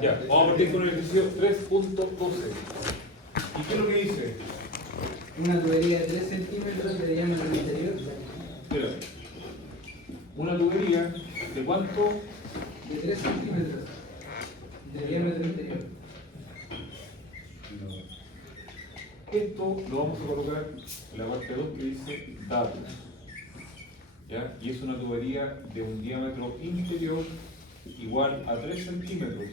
Ya, vamos a partir con el ejercicio 3.12. ¿Y qué es lo que dice? Una tubería de 3 centímetros de diámetro interior. Mira, una tubería de cuánto? De 3 centímetros de diámetro interior. Esto lo vamos a colocar en la parte 2 que dice datos. ¿Ya? Y es una tubería de un diámetro interior igual a 3 centímetros.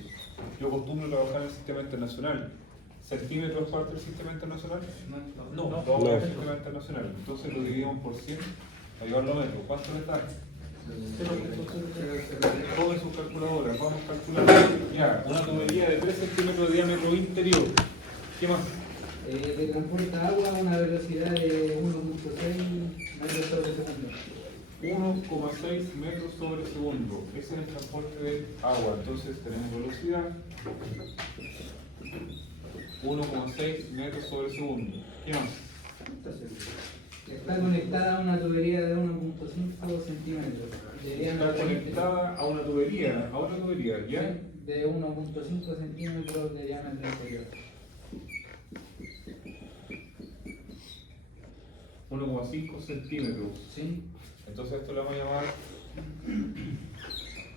Yo acostumbro trabajar en el sistema internacional. ¿Centímetros parte del sistema internacional? No, todo es el sistema internacional. Entonces lo dividimos por 100 para llevarlo a metros. ¿Cuánto le da? Todas sus calculadoras, vamos a calcular. Ya, una tubería de 3 centímetros de diámetro interior. ¿Qué más? Que transporta agua a una velocidad de 1.6 metros sobre segundo. 1,6 metros sobre segundo. Ese es el transporte de agua. Entonces tenemos velocidad 1,6 metros sobre segundo. ¿Qué más? Está conectada a una tubería de 1.5 centímetros de diámetro. Está conectada a una tubería, ¿ya? De 1.5 centímetros de diámetro interior. 1,5 centímetros. ¿Sí? Entonces esto le vamos a llamar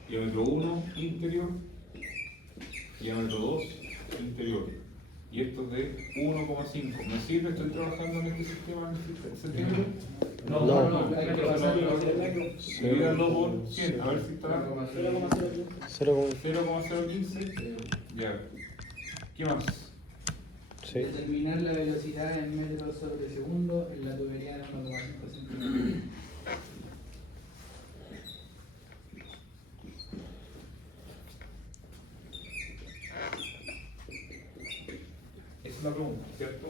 diámetro 1 interior, diámetro 2 interior. Y esto es de 1,5. ¿Me sirve? ¿Estoy trabajando en este sistema centímetro? No, hay que pasarlo. Divídanlo por 100, a ver si está 0,015. Ya. ¿Qué más? Determinar la velocidad en metros sobre segundo en la tubería de 1,5 centímetros. Esa es la pregunta, ¿cierto?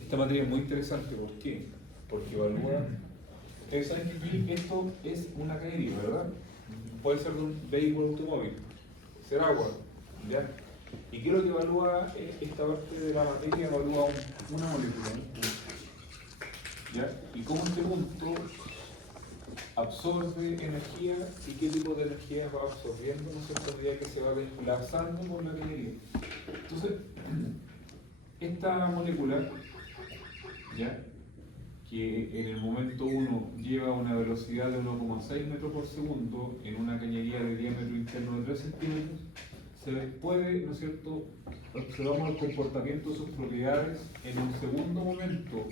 Esta materia es muy interesante, ¿por qué? Porque evalúa. Ustedes saben que aquí esto es una cañería, ¿verdad? Puede ser de un vehículo automóvil, puede ser agua, ¿ya? ¿Y qué es lo que evalúa esta parte de la materia? Evalúa una molécula, ¿ya? Y cómo este punto absorbe energía y qué tipo de energía va absorbiendo, ¿no es cierto? A medida que se va desplazando por la cañería. Entonces, esta molécula, ¿ya? Que en el momento 1 lleva una velocidad de 1,6 metros por segundo en una cañería de diámetro interno de 3 centímetros, se puede, ¿no es cierto?, observamos el comportamiento de sus propiedades en un segundo momento,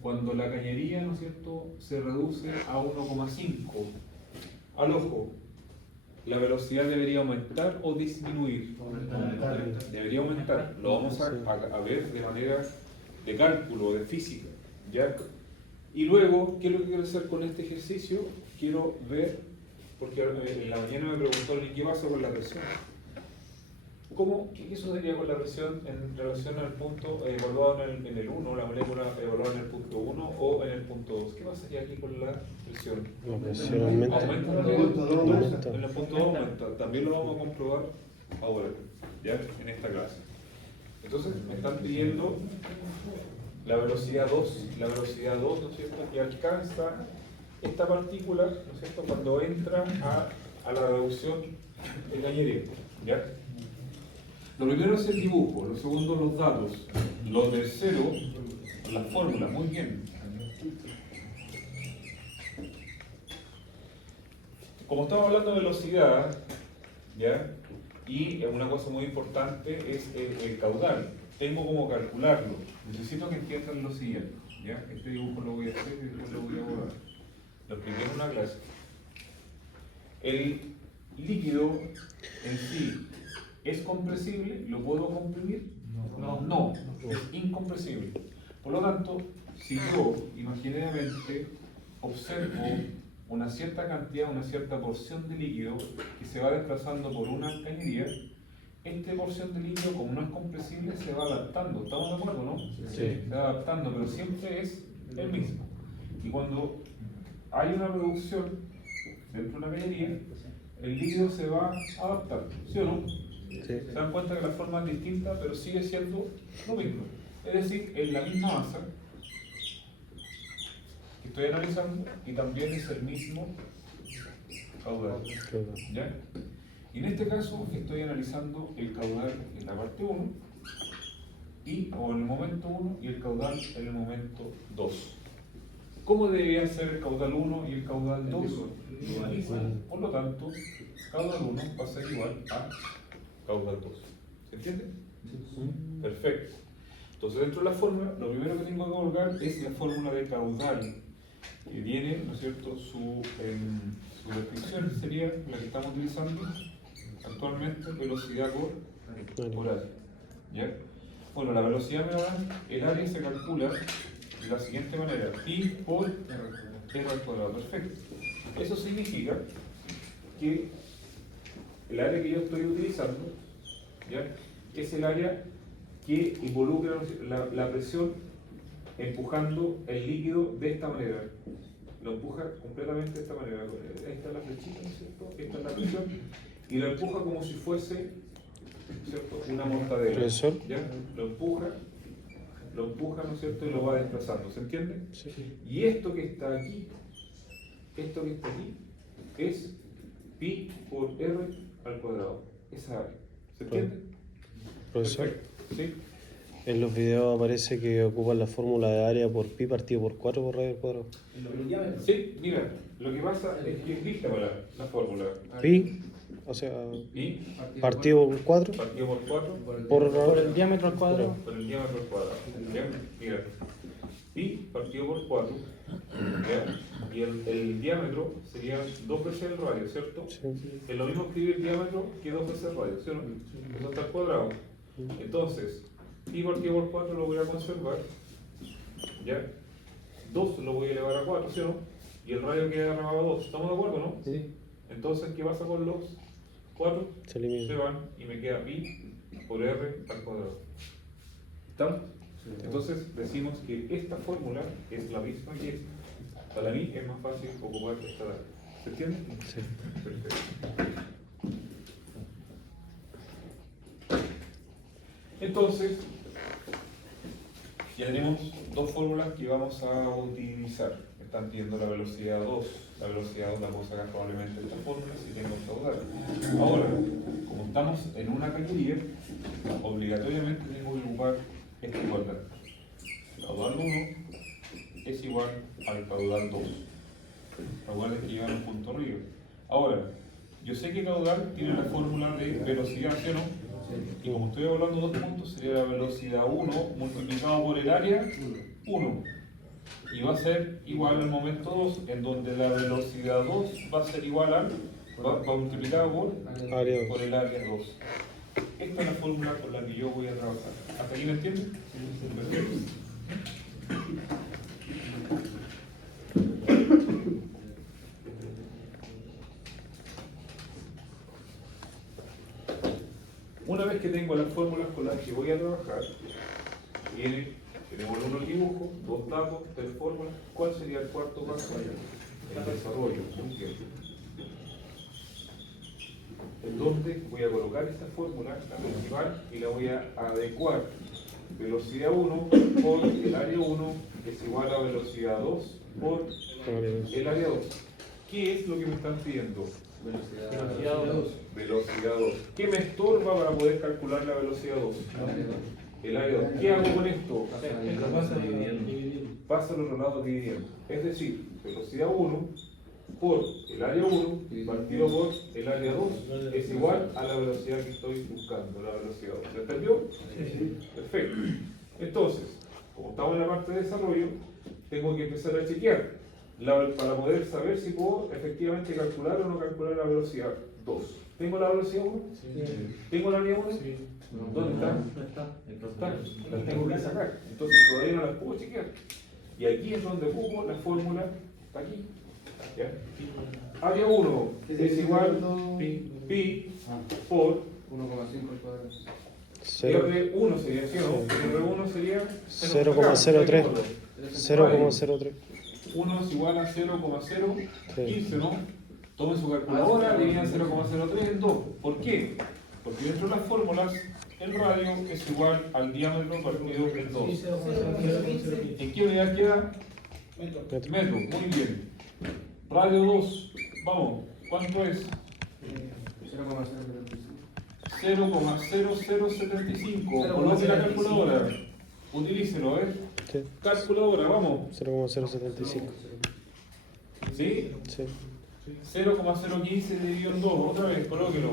cuando la cañería, ¿no es cierto?, se reduce a 1,5. Al ojo, ¿la velocidad debería aumentar o disminuir? Debería aumentar. Lo vamos a ver de manera de cálculo, de física, ¿ya? Y luego, ¿qué es lo que quiero hacer con este ejercicio? Quiero ver, porque en la mañana me preguntó, ¿qué pasa con la presión? ¿Qué sucedería con la presión en relación al punto evaluado en el 1, la molécula evaluada en el punto 1 o en el punto 2? ¿Qué pasaría aquí con la presión? La presión aumenta. ¿Aumenta también? En el punto 2 aumenta. También lo vamos a comprobar ahora, ya, en esta clase. Entonces, me están pidiendo la velocidad 2, ¿no es cierto?, que alcanza esta partícula, ¿no es cierto?, cuando entra a la reducción de cañería, ¿ya? Lo primero es el dibujo, lo segundo los datos, lo tercero las fórmulas, muy bien. Como estamos hablando de velocidad, ¿ya? Y una cosa muy importante es el caudal. Tengo cómo calcularlo. Necesito que entiendan lo siguiente, ¿ya? Este dibujo lo voy a hacer y después lo voy a borrar. Lo expliqué en una clase. El líquido en sí ¿es compresible? ¿Lo puedo comprimir? No, es incompresible. Por lo tanto, si yo imaginariamente observo una cierta cantidad, una cierta porción de líquido que se va desplazando por una cañería, esta porción de líquido, como no es compresible, se va adaptando. ¿Estamos de acuerdo, no? Sí. Se va adaptando, pero siempre es el mismo. Y cuando hay una reducción dentro de una cañería, el líquido se va adaptando, ¿sí o no? Sí. Se dan cuenta que la forma es distinta, pero sigue siendo lo mismo. Es decir, es la misma masa que estoy analizando y también es el mismo caudal. Caudal. ¿Ya? Y en este caso estoy analizando el caudal en la parte 1 o en el momento 1 y el caudal en el momento 2. ¿Cómo debería ser el caudal 1 y el caudal 2? Igual. Por lo tanto, caudal 1 va a ser igual a caudal 2. ¿Se entiende? Perfecto. Entonces, dentro de la fórmula, lo primero que tengo que colocar es la fórmula de caudal, que tiene, ¿no es cierto?, su descripción sería la que estamos utilizando actualmente, velocidad por área. ¿Ya? Bueno, la velocidad me va, el área se calcula de la siguiente manera: pi por r al cuadrado. Perfecto. Eso significa que el área que yo estoy utilizando, ¿ya?, es el área que involucra la presión empujando el líquido de esta manera. Lo empuja completamente de esta manera. Ahí está la flechita, ¿no es cierto? Esta es la presión. Y lo empuja como si fuese, ¿cierto?, una mortadela. ¿Profesor? ¿Ya? Lo empuja, ¿no es cierto?, y lo va desplazando. ¿Se entiende? Sí. Y esto que está aquí, es pi por r al cuadrado. Esa área. ¿Se entiende? Profesor, Perfecto. ¿Sí? en los videos aparece que ocupan la fórmula de área por pi partido por 4 por radio al cuadrado. Sí, mira, lo que pasa es que existe la fórmula. Pi, o sea, Y partido por 4 partido por 4 por el diámetro al cuadrado. por el diámetro al cuadrado. ¿Ya? Mira, pi partido por 4, ¿ya? Y el diámetro sería 2 veces el radio, ¿cierto? Sí. Es lo mismo escribir el diámetro que 2 veces el radio, ¿cierto? Eso está al cuadrado. Entonces, pi partido por 4 lo voy a conservar, ¿ya? 2 lo voy a elevar a 4, ¿cierto? Y el radio queda elevado a 2. ¿Estamos de acuerdo, no? Sí. Entonces, ¿qué pasa con los 4? Se elimina. Se van y me queda pi por r al cuadrado. ¿Estamos? Entonces decimos que esta fórmula es la misma que esta. Para mí es más fácil ocupar esta área. ¿Se entiende? Sí. Perfecto. Entonces, ya tenemos dos fórmulas que vamos a utilizar. Me están pidiendo la velocidad 2. La velocidad 2 la puedo sacar probablemente de esta fórmula si tengo caudal. Ahora, como estamos en una cañería, obligatoriamente tengo que ocupar esta igualdad. Caudal 1 es igual al caudal 2. Caudal es que llevan un punto arriba. Ahora, yo sé que caudal tiene la fórmula de velocidad, ¿sí o no? Y como estoy hablando de dos puntos, sería la velocidad 1 multiplicado por el área 1. Y va a ser igual al momento 2, en donde la velocidad 2 va a ser igual al, va multiplicado Área 2. por el área 2. Esta es la fórmula con la que yo voy a trabajar. ¿Hasta aquí me entienden? Perfecto. Una vez que tengo las fórmulas con las que voy a trabajar, tenemos el dibujo, 2 datos, 3 fórmulas. ¿Cuál sería el cuarto paso? El desarrollo. Muy bien. En donde voy a colocar esta fórmula, la principal, y la voy a adecuar. Velocidad 1 por el área 1 es igual a velocidad 2 por el área 2. ¿Qué es lo que me están pidiendo? Velocidad 2. Velocidad 2. ¿Qué me estorba para poder calcular la velocidad 2? El área 2. ¿Qué hago con esto? Pasa al otro lado dividiendo. Es decir, velocidad 1 por el área 1 partido por el área 2 es igual a la velocidad que estoy buscando, la velocidad 2. ¿Se entendió? Sí. Perfecto. Entonces, como estamos en la parte de desarrollo, tengo que empezar a chequear para poder saber si puedo efectivamente calcular o no calcular la velocidad 2. ¿Tengo la velocidad 1? Sí. ¿Tengo la área 1? Sí. ¿Dónde está? No está. Las tengo que sacar. Entonces todavía no las puedo chequear. Y aquí es donde ocupo la fórmula, está aquí. ¿Ya? Área 1 es igual a pi por 1,5 al cuadrado. R1 sería, ¿sí o no? R1 sería 0,03. 0,03. 1 es igual a 0,015, ¿no? Tomen su calculadora, dividan 0,03 en 2. ¿Por qué? Porque dentro de las fórmulas, el radio es igual al diámetro partido en 2. ¿En qué unidad queda? Metro. Muy bien. Radio 2, vamos, ¿Cuánto es? 0,075. 0,0075. Coloque la calculadora. Utilícelo, Sí. Calculadora, vamos. 0,075. ¿Sí? Sí. 0,015 dividido en 2. Otra vez, colóquelo.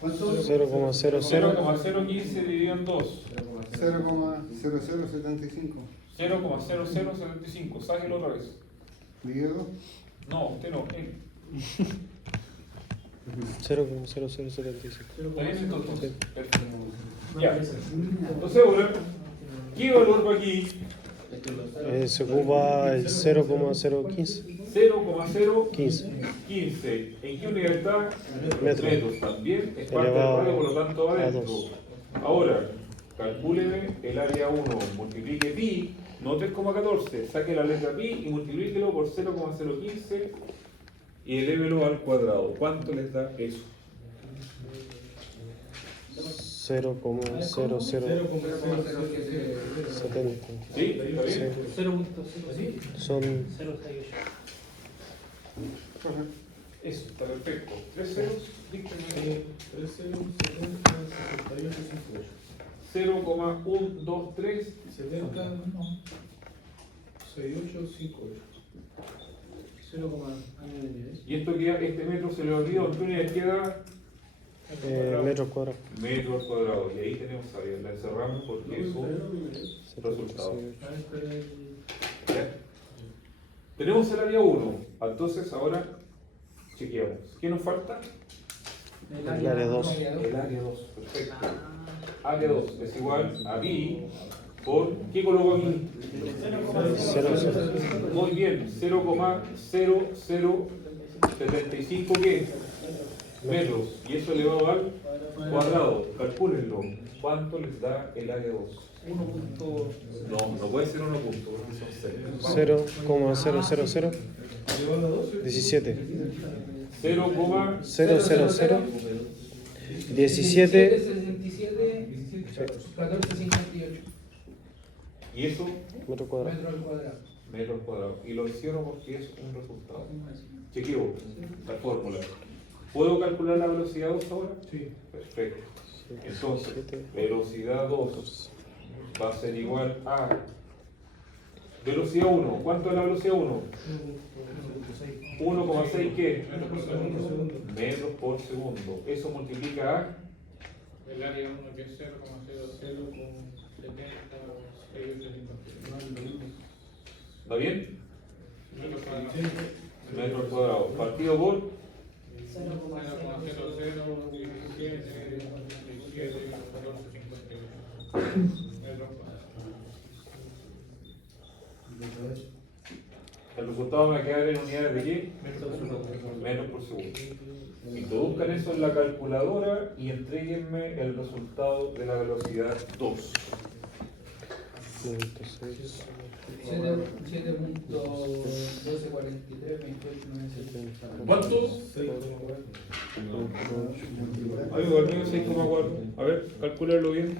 ¿Cuánto? 0,00. 0,015 dividido en 2. 0,0075. 0,0075. Sáquelo otra vez. Dividido. No, usted no. 0,0075. ¿Está bien entonces? Sí. Perfecto. Ya. Entonces ahora, ¿qué valor va aquí? Se ocupa el 0,015. 0,015. ¿En qué unidad está? Metro. Metros. También es parte del Elevado radio, por lo tanto va a adentro. 2. Ahora, calcúleme el área 1, multiplique pi, no 3,14, saque la letra pi y multiplíquelo por 0,015 y elévelo al cuadrado. ¿Cuánto les da eso? 0,0070. ¿Sí? ¿Está bien? Son Eso, está perfecto. 3 ceros, díctenme. 0,123. 0,910. Y esto queda, este metro se le olvidó, en qué unidad queda metros cuadrados. metro al cuadrado. Y ahí tenemos área, la encerramos porque es un resultado. ¿Ya? Tenemos el área 1, entonces ahora chequeamos. ¿Qué nos falta? El área 2. El área 2, perfecto. Área 2 es igual a pi por, ¿qué coloco aquí? 0,0. Muy bien, 0,0075 ¿qué? Metros. Y eso elevado al cuadrado. Calcúlenlo. ¿Cuánto les da el área 2? 1 punto. No, no puede ser 1 punto, porque son 6. 0,00017. 0,000 17. 67, 1458 y eso, Metros cuadrados. metros al cuadrado. metros cuadrados. Y lo hicieron porque es un resultado. Chequeo la fórmula. ¿Puedo calcular la velocidad 2 ahora? Sí. Perfecto. Entonces, velocidad 2 va a ser igual a velocidad 1. ¿Cuánto es la velocidad 1? 1,6 ¿qué? Metros por segundo. Eso multiplica a El área 1 que es 0,00 con 70,6850. ¿está bien? Metros cuadrados. Metros cuadrados. Partido por 0,0017, metros cuadrados. el resultado me va a quedar en unidades de qué? Metros por segundo. Introduzcan eso en la calculadora y entreguenme el resultado de la velocidad 2. 96. 7.1243, 28,96. ¿Cuánto? Ahí igual mío 6,4. A ver, calcularlo bien.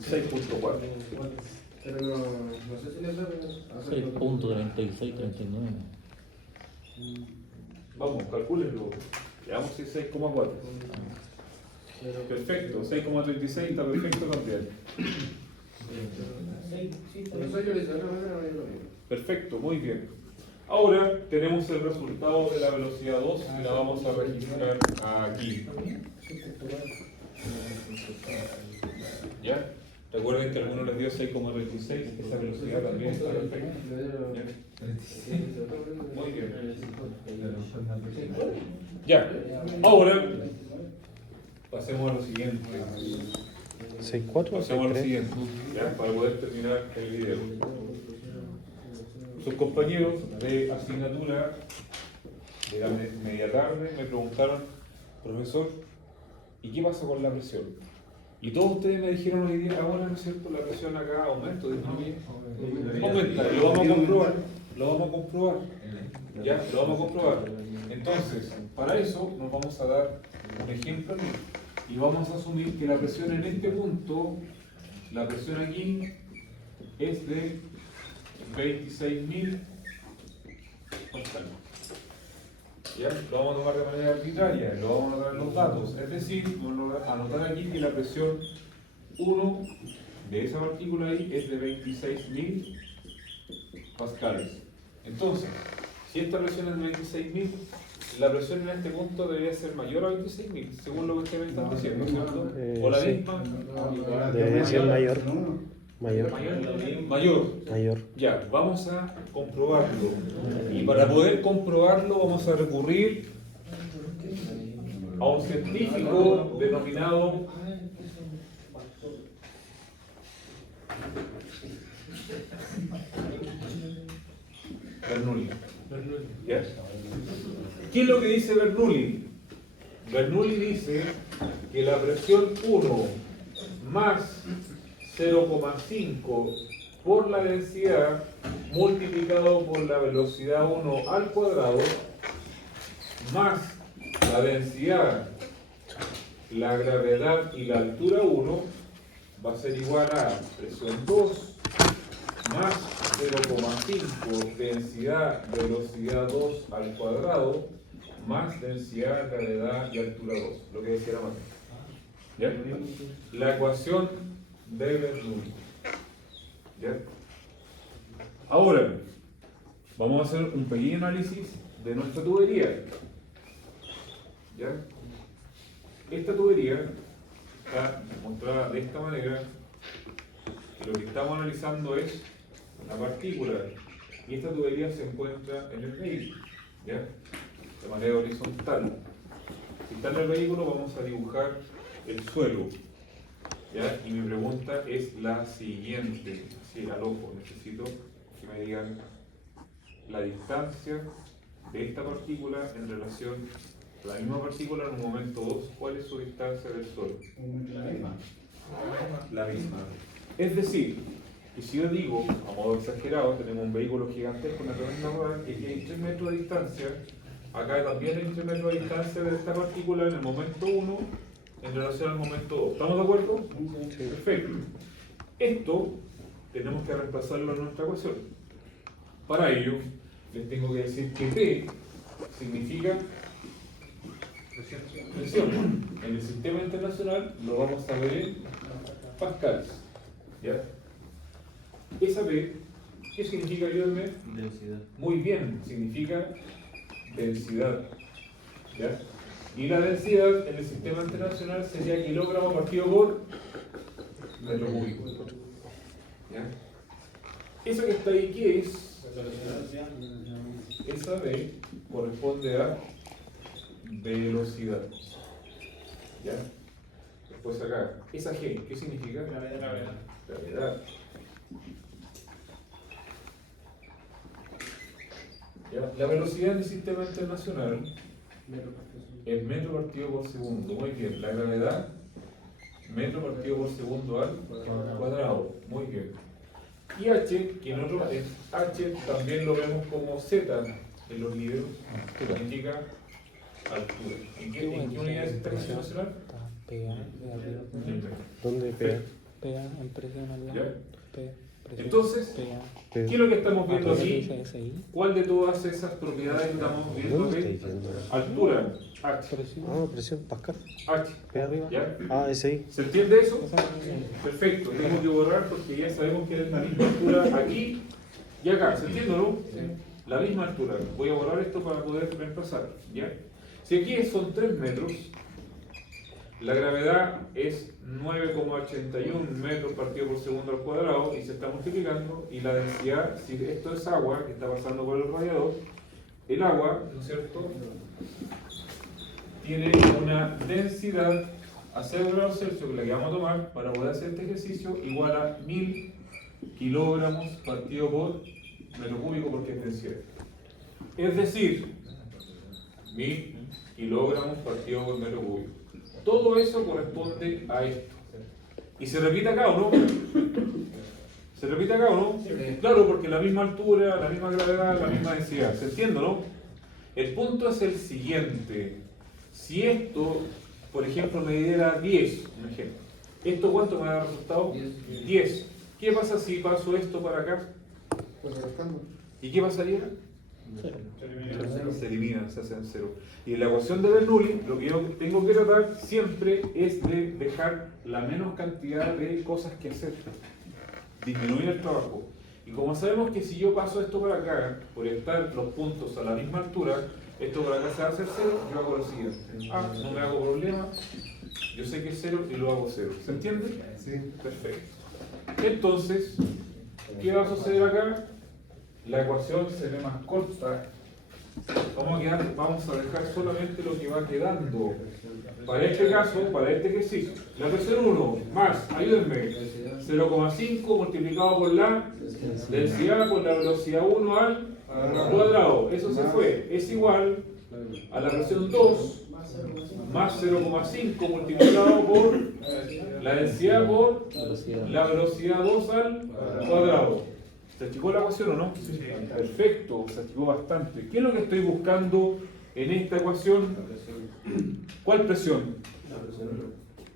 6,4. Pero no sé si le sabe. 6.3639. Vamos, calcúlenlo. Veamos si es 6,4. Perfecto, 6,36 está perfecto también. Perfecto, muy bien. Ahora tenemos el resultado de la velocidad 2 y la vamos a registrar aquí. ¿Ya? Recuerden que a algunos les dio 6,36, esa velocidad también está perfecta. ¿Ya? Muy bien. Ya, ahora pasemos a lo siguiente. 64. Pasemos a lo 63. siguiente, ¿ya? Para poder terminar el video. Sus compañeros de asignatura de la media tarde me preguntaron, profesor, ¿y qué pasa con la presión? Y todos ustedes me dijeron hoy día, ahora no es cierto, la presión acá aumenta, disminuye. Aumenta, y lo vamos a comprobar. Lo vamos a comprobar. ¿Ya? Lo vamos a comprobar. Entonces, para eso nos vamos a dar un ejemplo y vamos a asumir que la presión en este punto la presión aquí es de 26.000 pascales. ¿Ya? Lo vamos a tomar de manera arbitraria, lo vamos a anotar en los datos. Es decir, vamos a anotar aquí que la presión 1 de esa partícula ahí es de 26.000 pascales. Entonces, si esta presión es de 26.000, la presión en este punto debería ser mayor a 26.000, según lo que ustedes me están diciendo, ¿cierto? O la Sí. misma. Debería ser mayor. Mayor. Mayor. Ya, vamos a comprobarlo. Y para poder comprobarlo vamos a recurrir a un científico denominado Bernoulli. ¿Ya? ¿Qué es lo que dice Bernoulli? Bernoulli dice que la presión 1 más 0,5 por la densidad multiplicado por la velocidad 1 al cuadrado más la densidad, la gravedad y la altura 1 va a ser igual a presión 2 más 0,5 densidad, velocidad 2 al cuadrado más densidad, gravedad y altura 2, lo que decía la materia. ¿Ya? La ecuación de Bernoulli. ¿Ya? Ahora, vamos a hacer un pequeño análisis de nuestra tubería. ¿Ya? Esta tubería está mostrada de esta manera. Y lo que estamos analizando es la partícula. Y esta tubería se encuentra en el vehículo. ¿Ya? De manera horizontal. Si está en el vehículo, vamos a dibujar el suelo. ¿Ya? Y mi pregunta es la siguiente, así al ojo, necesito que me digan la distancia de esta partícula en relación a la misma partícula en un momento 2, ¿cuál es su distancia del suelo? La misma. Es decir, que si yo digo, a modo exagerado, tenemos un vehículo gigantesco, una tremenda rueda, que hay 3 metros de distancia, acá también hay 3 metros de distancia de esta partícula en el momento 1, en relación al momento 2. ¿Estamos de acuerdo? Sí. Perfecto. Esto tenemos que reemplazarlo en nuestra ecuación. Para ello, les tengo que decir que P significa presión. En el sistema internacional lo vamos a ver en pascales. ¿Ya? Esa P, ¿qué significa, ayúdenme? Densidad. Muy bien, significa densidad. ¿Ya? Y la densidad en el sistema internacional sería kilogramo partido por metro cúbico. ¿Ya? Eso que está ahí, ¿qué es? Esa B corresponde a velocidad. ¿Ya? Después acá, esa G, ¿qué significa? Gravedad. Gravedad. ¿Ya? La velocidad en el sistema internacional es metro partido por segundo. Muy bien. La gravedad, metro partido por segundo al cuadrado. Muy bien. Y H, que en otro H también lo vemos como Z en los libros, que significa altura. ¿En qué unidad es esta internacional? Pega de arriba. ¿Dónde pega? Pega en presión al lado. ¿Ya? Presión. Entonces, Pega. ¿qué es lo que estamos viendo aquí? SI. ¿Cuál de todas esas propiedades estamos viendo ¿Dónde aquí? está diciendo? Altura, H. Presión. Ah, presión, Pascal. H. Pega arriba. ¿Ya? Ah, ese ahí. ¿Se entiende eso? Perfecto, tengo que borrar porque ya sabemos que es la misma altura aquí y acá. ¿Se entiende, no? La misma altura. Voy a borrar esto para poder reemplazar. ¿Ya? Si aquí son 3 metros, la gravedad es 9,81 metros partido por segundo al cuadrado y se está multiplicando. Y la densidad, si esto es agua que está pasando por el radiador, el agua, ¿no es cierto?, tiene una densidad a 0 grados Celsius, que es la que vamos a tomar para poder hacer este ejercicio, igual a 1000 kilogramos partido por metro cúbico, porque es densidad. Es decir, 1000 kilogramos partido por metro cúbico. Todo eso corresponde a esto. ¿Y se repite acá o no? ¿Se repite acá o no? Claro, porque la misma altura, la misma gravedad, la misma densidad. ¿Se entiende, no? El punto es el siguiente. Si esto, por ejemplo, me diera 10, un ejemplo, ¿Esto cuánto me da resultado? 10. 10. ¿Qué pasa si paso esto para acá? ¿Y qué pasaría? Se elimina, se hace en cero. Y en la ecuación de Bernoulli, lo que yo tengo que tratar siempre es de dejar la menos cantidad de cosas que hacer. Disminuir el trabajo. Y como sabemos que si yo paso esto para acá, por estar los puntos a la misma altura, esto por acá se va a hacer cero, yo hago lo siguiente. No me hago problema, yo sé que es cero y lo hago cero. ¿Se entiende? Sí. Perfecto. Entonces, ¿qué va a suceder acá? La ecuación se ve más corta. Vamos a dejar solamente lo que va quedando. Para este caso, para este ejercicio, la presión 1 más, ayúdenme, 0,5 multiplicado por la densidad por la velocidad 1 al cuadrado. Eso se fue. Es igual a la presión 2 más 0,5 multiplicado por la densidad por la velocidad 2 al cuadrado. ¿Se achicó la ecuación o no? Sí. Perfecto, se achicó bastante. ¿Qué es lo que estoy buscando en esta ecuación? ¿Cuál presión?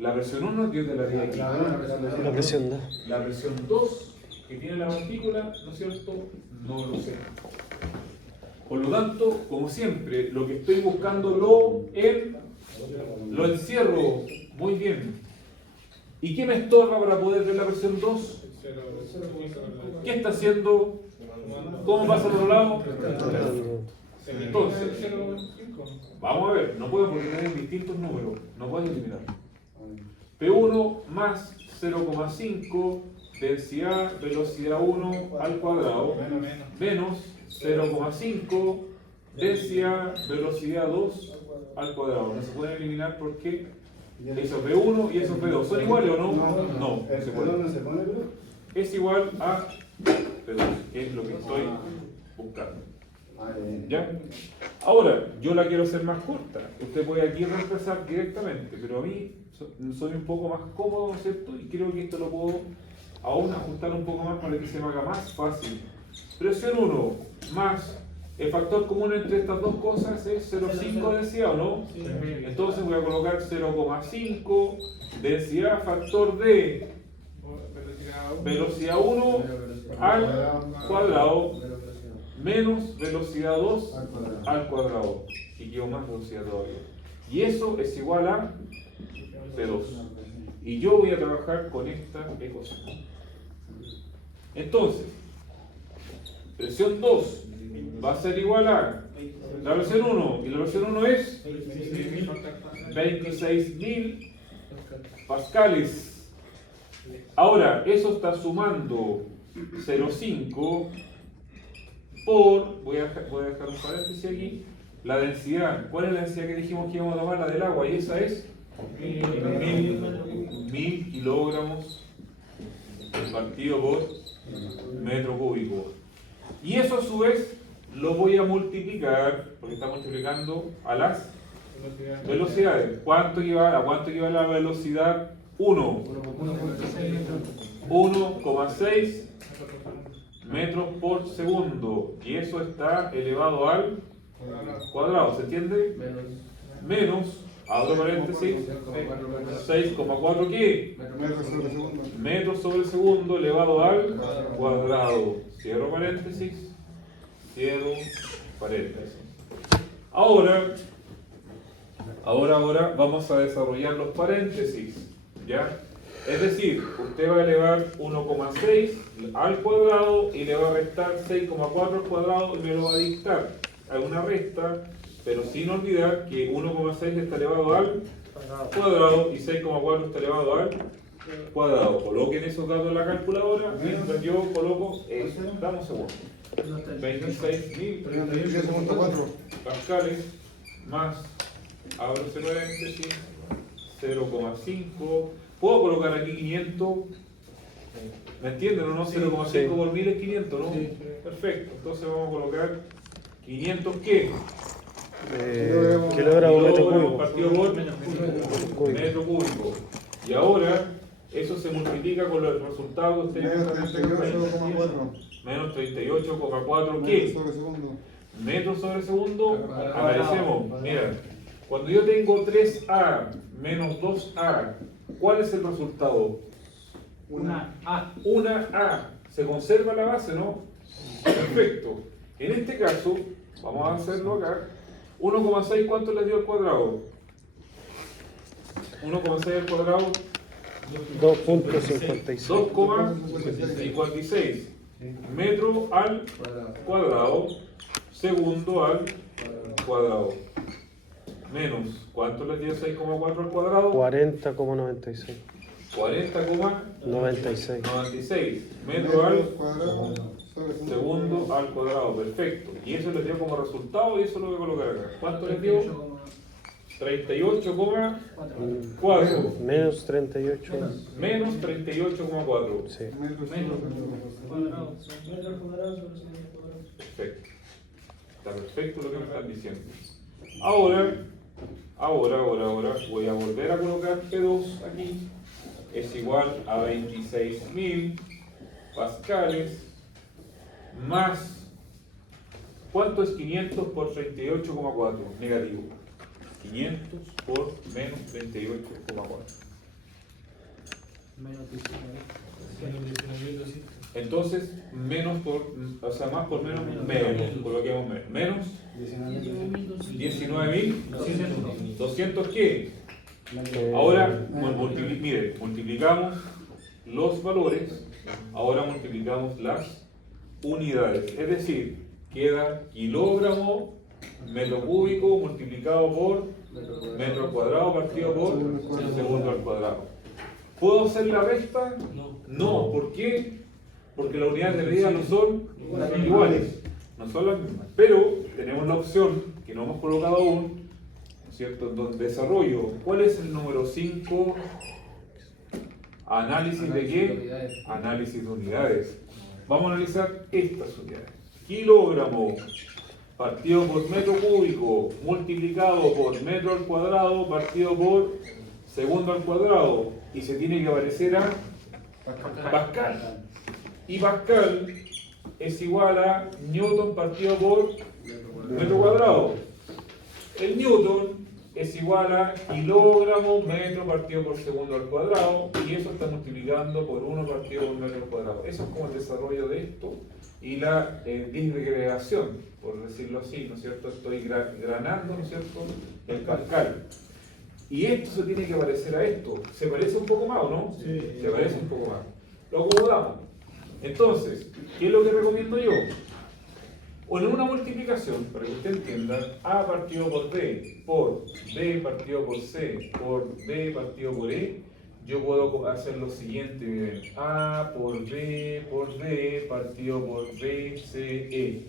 La presión 1, Dios de la vida aquí. La presión da. La presión 2 que tiene la partícula, ¿no es cierto? No lo sé. Por lo tanto, como siempre, lo que estoy buscando lo encierro. Muy bien. ¿Y qué me estorba para poder ver la presión 2? ¿Qué está haciendo? ¿Cómo pasa al otro lado? Entonces, vamos a ver, no puedo porque tienen distintos números, no puedes eliminar. P1 más 0,5 densidad velocidad 1 al cuadrado menos 0,5 densidad velocidad 2 al cuadrado. No se pueden eliminar porque eso P1 y eso P2 ¿son iguales o no? No, ¿El se P2 puede. no se pone, bro? Es igual a P2, que es lo que estoy buscando. ¿Ya? Ahora, yo la quiero hacer más corta. Usted puede aquí reemplazar directamente, pero a mí soy un poco más cómodo, ¿no es cierto? Y creo que esto lo puedo aún ajustar un poco más para que se me haga más fácil. Presión 1 más el factor común entre estas dos cosas es 0,5 densidad, ¿o no? Entonces voy a colocar 0,5 densidad factor de velocidad 1 al cuadrado menos velocidad 2 al cuadrado. Y llevo más velocidad todavía. Y eso es igual a P2. Y yo voy a trabajar con esta ecuación. Entonces, presión 2 va a ser igual a la presión 1. Y la presión 1 es 26.000 pascales. Ahora, eso está sumando 0,5 por, voy a dejar un paréntesis aquí, la densidad. ¿Cuál es la densidad que dijimos que íbamos a tomar? La del agua, y esa es 1000 kilogramos partido por metro cúbico. Y eso a su vez lo voy a multiplicar, porque está multiplicando a las velocidades. ¿A cuánto lleva la velocidad 1? 1,6 metros por segundo. Y eso está elevado al cuadrado. ¿Se entiende? Menos, abro paréntesis, 6,4 ¿qué? Metros sobre segundo elevado al cuadrado. Cierro paréntesis, cierro paréntesis. Ahora vamos a desarrollar los paréntesis, ¿ya? Es decir, usted va a elevar 1,6 al cuadrado y le va a restar 6,4 al cuadrado y me lo va a dictar. Hay una resta, pero sin olvidar que 1,6 está elevado al cuadrado y 6,4 está elevado al cuadrado. Coloquen esos datos en la calculadora mientras yo coloco eso. Dame un segundo. 26.038 pascales más, abro paréntesis, 0,5. ¿Puedo colocar aquí 500? ¿Me entienden o no? 0,5 por 1000 es 500, ¿no? Sí. Perfecto. Entonces vamos a colocar 500 ¿qué? Kilogramos metro cúbico. Partido por metro cúbico. Y ahora eso se multiplica con los resultados que ustedes menos 38,4 ¿qué? Metros sobre segundo. Analicemos. Mira, cuando yo tengo 3A menos 2A ¿Cuál es el resultado? Una A. Una A. Se conserva la base, ¿no? Perfecto. En este caso, vamos a hacerlo acá. 1,6, ¿cuánto le dio al cuadrado? 1,6 al cuadrado, 2.56. 2,56 metro al cuadrado, segundo al cuadrado. Menos, ¿cuánto le dio 6,4 al cuadrado? 40,96. 40,96 96. metro al segundo al cuadrado. Perfecto. Y eso le dio como resultado y eso lo voy a colocar acá. ¿Cuánto le dio? 38,4. Menos 38. Menos 38,4. Sí. Perfecto. Está perfecto lo que me están diciendo. Ahora voy a volver a colocar P2 aquí. Es igual a 26.000 pascales más. ¿Cuánto es 500 por 38,4? Negativo. 500 por menos 38,4. Menos 19. Entonces, menos por, o sea, más por menos, menos, coloquemos menos. Menos 19.200, ¿qué? Ahora, miren, multiplicamos los valores, ahora multiplicamos las unidades. Es decir, queda kilogramo, metro cúbico multiplicado por metro cuadrado partido por segundo al cuadrado. ¿Puedo hacer la resta? No. ¿Por qué? Porque las unidades de medida no son iguales, no son las mismas. Pero tenemos la opción que no hemos colocado aún, ¿no es cierto? Entonces, desarrollo. ¿Cuál es el número 5? ¿Análisis de qué? Análisis de unidades. Vamos a analizar estas unidades. Kilogramo partido por metro cúbico multiplicado por metro al cuadrado partido por segundo al cuadrado. Y se tiene que parecer a Pascal. Y Pascal es igual a Newton partido por metro cuadrado. El Newton es igual a kilogramo metro partido por segundo al cuadrado, y eso está multiplicando por 1 partido por metro al cuadrado. Eso es como el desarrollo de esto y la disgregación, por decirlo así, ¿no es cierto? Estoy granando, ¿no es cierto?, el Pascal. Y esto se tiene que parecer a esto. ¿Se parece un poco más o no? Sí. Se parece un poco más. Lo acomodamos. Entonces, ¿qué es lo que recomiendo yo? O en una multiplicación, para que usted entienda, A partido por B partido por C por B partido por E, yo puedo hacer lo siguiente, miren, A por B partido por B, C, E.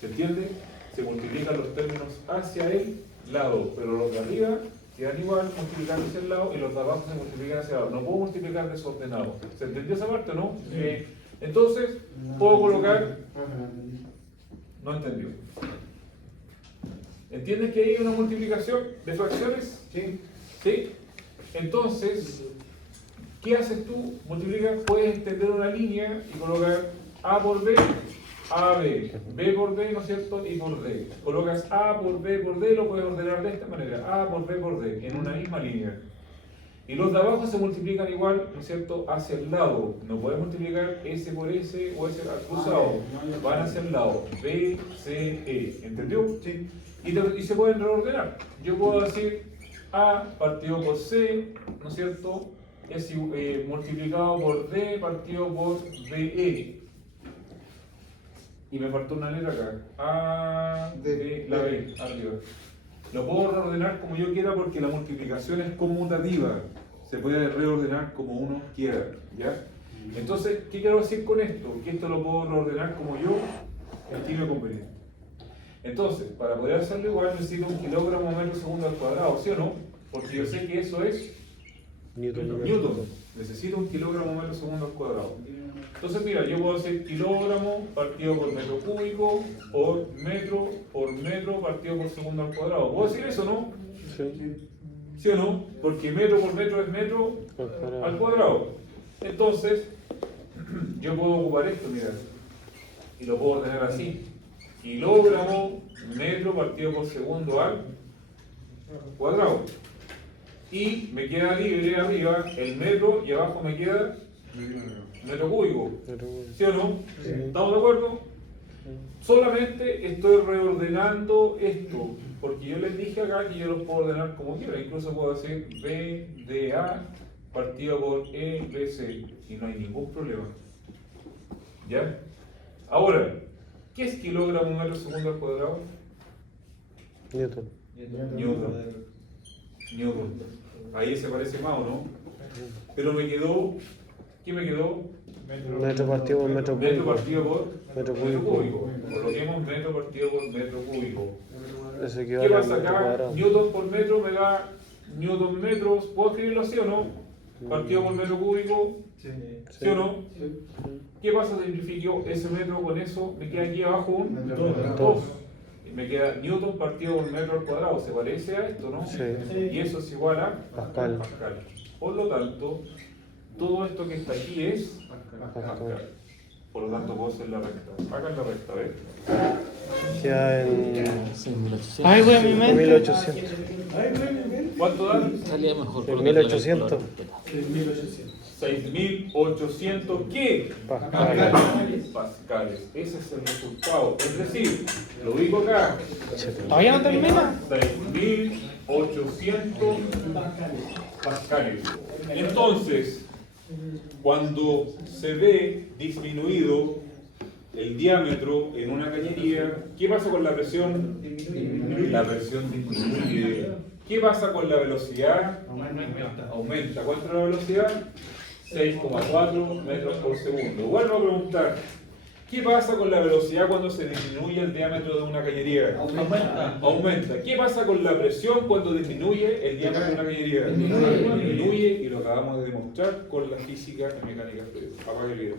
¿Se entiende? Se multiplican los términos hacia el lado, pero los de arriba quedan igual multiplicando hacia el lado y los de abajo se multiplican hacia el lado. No puedo multiplicar desordenado. ¿Se entendió esa parte o no? Sí. Entonces, puedo colocar... No entendió. ¿Entiendes que hay una multiplicación de fracciones? Sí. ¿Sí? Entonces, ¿qué haces tú? Multiplicas, puedes extender una línea y colocar A por B, A, B, B por D, ¿no es cierto? Y por D. Colocas A por B por D, lo puedes ordenar de esta manera, A por B por D, en una misma línea. Y los de abajo se multiplican igual, ¿no es cierto?, hacia el lado. No puedes multiplicar S por S o S al cruzado. Van hacia el lado. B, C, E. ¿Entendió? Sí. Y se pueden reordenar. Yo puedo decir A partido por C, ¿no es cierto?, es multiplicado por D partido por DE. Y me faltó una letra acá. A, D, la B, arriba. Lo puedo reordenar como yo quiera porque la multiplicación es conmutativa. Se puede reordenar como uno quiera, ¿ya? Entonces, ¿qué quiero decir con esto? Que esto lo puedo reordenar como yo estime conveniente. Entonces, para poder hacerlo igual necesito un kilogramo metro segundo al cuadrado, ¿sí o no? Porque yo sé que eso es Newton. Necesito un kilogramo metro segundo al cuadrado. Entonces, mira, yo puedo hacer kilogramo partido por metro cúbico por metro partido por segundo al cuadrado. ¿Puedo decir eso, no? Sí. ¿Sí o no? Porque metro por metro es metro al cuadrado. Entonces, yo puedo ocupar esto, mira, y lo puedo ordenar así. Kilogramo metro partido por segundo al cuadrado. y me queda libre arriba el metro y abajo me queda metro cúbico. ¿Sí o no? ¿Estamos de acuerdo? Solamente estoy reordenando esto, porque yo les dije acá que yo los puedo ordenar como quiera, incluso puedo hacer BDA partido por EBC y no hay ningún problema. ¿Ya? Ahora, ¿qué es kilogramo metro segundo al cuadrado? Newton. Newton. Ahí se parece más, ¿o no? Pero me quedó, ¿qué me quedó? Metro partido por metro Metro cúbico. partido por Metro metro cúbico. cúbico. Coloquemos metro partido por metro cúbico. Eso ¿Qué equivale a pasa metro acá? cuadrado. Newton por metro me da newton metros. ¿Puedo escribirlo así o no? Partido por metro cúbico. ¿Sí o no? ¿Qué pasa si simplifico ese metro con eso? Me queda aquí abajo un 2. Y me queda newton partido por metro al cuadrado. ¿Se parece a esto, no? Sí. Y eso es igual a Pascal. Pascal. Por lo tanto, todo esto que está aquí es Pascal. Por lo tanto, puedo hacer la recta. Hagan la recta, ¿ves? Ya en Ay, güey, mi mente. 1800. ¿Cuánto da? Salía mejor En colocar la 1800. calculadora. 6.800 ¿qué? Pascal. Pascales. Ese es el resultado. Es decir, lo ubico acá. ¿Todavía no termina? 6.800 pascales. Entonces, cuando se ve disminuido el diámetro en una cañería, ¿qué pasa con la presión? La presión disminuye. ¿Qué pasa con la velocidad? Aumenta. ¿Cuánto es la velocidad? 6,4 metros por segundo. Vuelvo a preguntar, ¿qué pasa con la velocidad cuando se disminuye el diámetro de una cañería? Aumenta. ¿Qué pasa con la presión cuando disminuye el diámetro de una cañería? Disminuye y lo acabamos de demostrar con la física y mecánica fluida. Apaga el video.